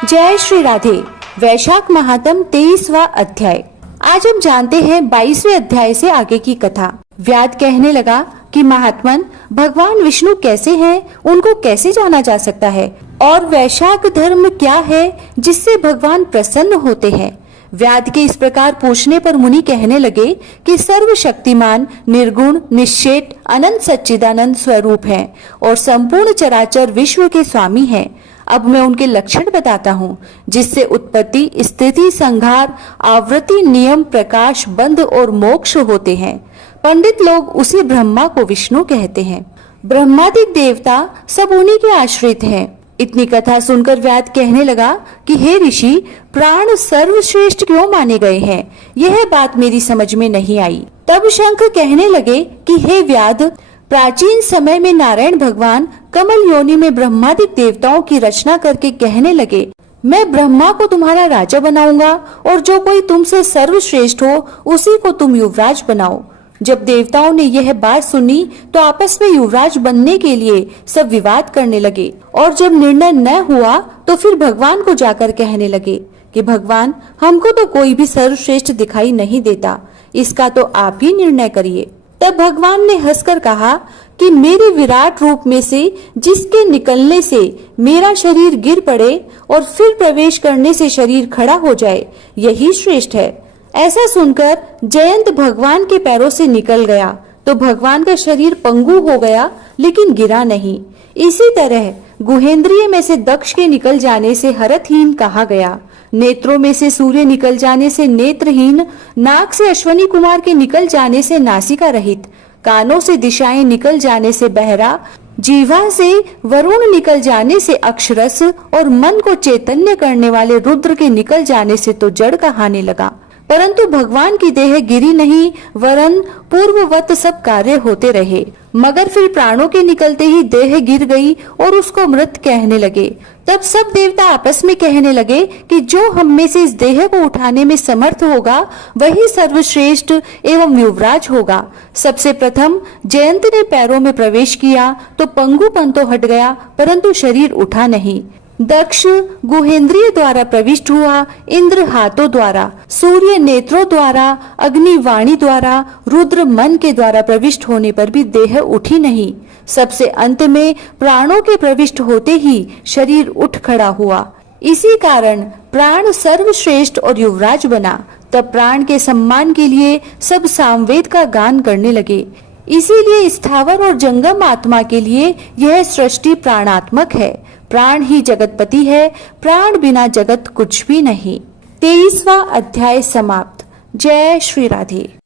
जय श्री राधे। वैशाख महात्म 23वां अध्याय। आज हम जानते हैं 22वें अध्याय से आगे की कथा। व्याध कहने लगा कि महात्मन, भगवान विष्णु कैसे हैं, उनको कैसे जाना जा सकता है, और वैशाख धर्म क्या है जिससे भगवान प्रसन्न होते हैं। व्याध के इस प्रकार पूछने पर मुनि कहने लगे कि सर्वशक्तिमान, निर्गुण, निश्चेत, अनंत सच्चिदानंद स्वरूप हैं और संपूर्ण चराचर विश्व के स्वामी हैं। अब मैं उनके लक्षण बताता हूँ, जिससे उत्पत्ति, स्थिति, संहार, आवृत्ति, नियम, प्रकाश, बंध और मोक्ष होते हैं। पंडित लोग उसी ब्रह्मा को विष्णु कहते हैं। ब्रह्मादिक देवता सब उन्हीं के आश्रित हैं। इतनी कथा सुनकर व्याध कहने लगा कि हे ऋषि, प्राण सर्वश्रेष्ठ क्यों माने गए हैं, यह बात मेरी समझ में नहीं आई। तब शंख कहने लगे कि हे व्याध, प्राचीन समय में नारायण भगवान कमल योनि में ब्रह्मादिक देवताओं की रचना करके कहने लगे, मैं ब्रह्मा को तुम्हारा राजा बनाऊंगा और जो कोई तुमसे सर्वश्रेष्ठ हो उसी को तुम युवराज बनाओ। जब देवताओं ने यह बात सुनी तो आपस में युवराज बनने के लिए सब विवाद करने लगे, और जब निर्णय न हुआ तो फिर भगवान को जाकर कहने लगे कि भगवान, हमको तो कोई भी सर्वश्रेष्ठ दिखाई नहीं देता, इसका तो आप ही निर्णय करिए। तब भगवान ने हंसकर कहा कि मेरे विराट रूप में से जिसके निकलने से मेरा शरीर गिर पड़े और फिर प्रवेश करने से शरीर खड़ा हो जाए, यही श्रेष्ठ है। ऐसा सुनकर जयंत भगवान के पैरों से निकल गया तो भगवान का शरीर पंगु हो गया, लेकिन गिरा नहीं। इसी तरह गुहेंद्रिय में से दक्ष के निकल जाने से हरतहीन कहा गया, नेत्रों में से सूर्य निकल जाने से नेत्रहीन, नाक से अश्वनी कुमार के निकल जाने से नासिका रहित, कानों से दिशाएं निकल जाने से बहरा, जीवा से वरुण निकल जाने से अक्षरस और मन को चैतन्य करने वाले रुद्र के निकल जाने से तो जड़ कहाने लगा। परंतु भगवान की देह गिरी नहीं, वरन पूर्ववत सब कार्य होते रहे। मगर फिर प्राणों के निकलते ही देह गिर गई और उसको मृत कहने लगे। तब सब देवता आपस में कहने लगे कि जो हम में से इस देह को उठाने में समर्थ होगा वही सर्वश्रेष्ठ एवं युवराज होगा। सबसे प्रथम जयंत ने पैरों में प्रवेश किया तो पंगुपन तो हट गया, परंतु शरीर उठा नहीं। दक्ष गुहेंद्रिय द्वारा प्रविष्ट हुआ, इंद्र हाथों द्वारा, सूर्य नेत्रों द्वारा, अग्नि वाणी द्वारा, रुद्र मन के द्वारा प्रविष्ट होने पर भी देह उठी नहीं। सबसे अंत में प्राणों के प्रविष्ट होते ही शरीर उठ खड़ा हुआ। इसी कारण प्राण सर्वश्रेष्ठ और युवराज बना। तब प्राण के सम्मान के लिए सब सामवेद का गान करने लगे। इसीलिए स्थावर और जंगम आत्मा के लिए यह सृष्टि प्राणात्मक है। प्राण ही जगतपति है, प्राण बिना जगत कुछ भी नहीं। 23वां अध्याय समाप्त। जय श्री राधे।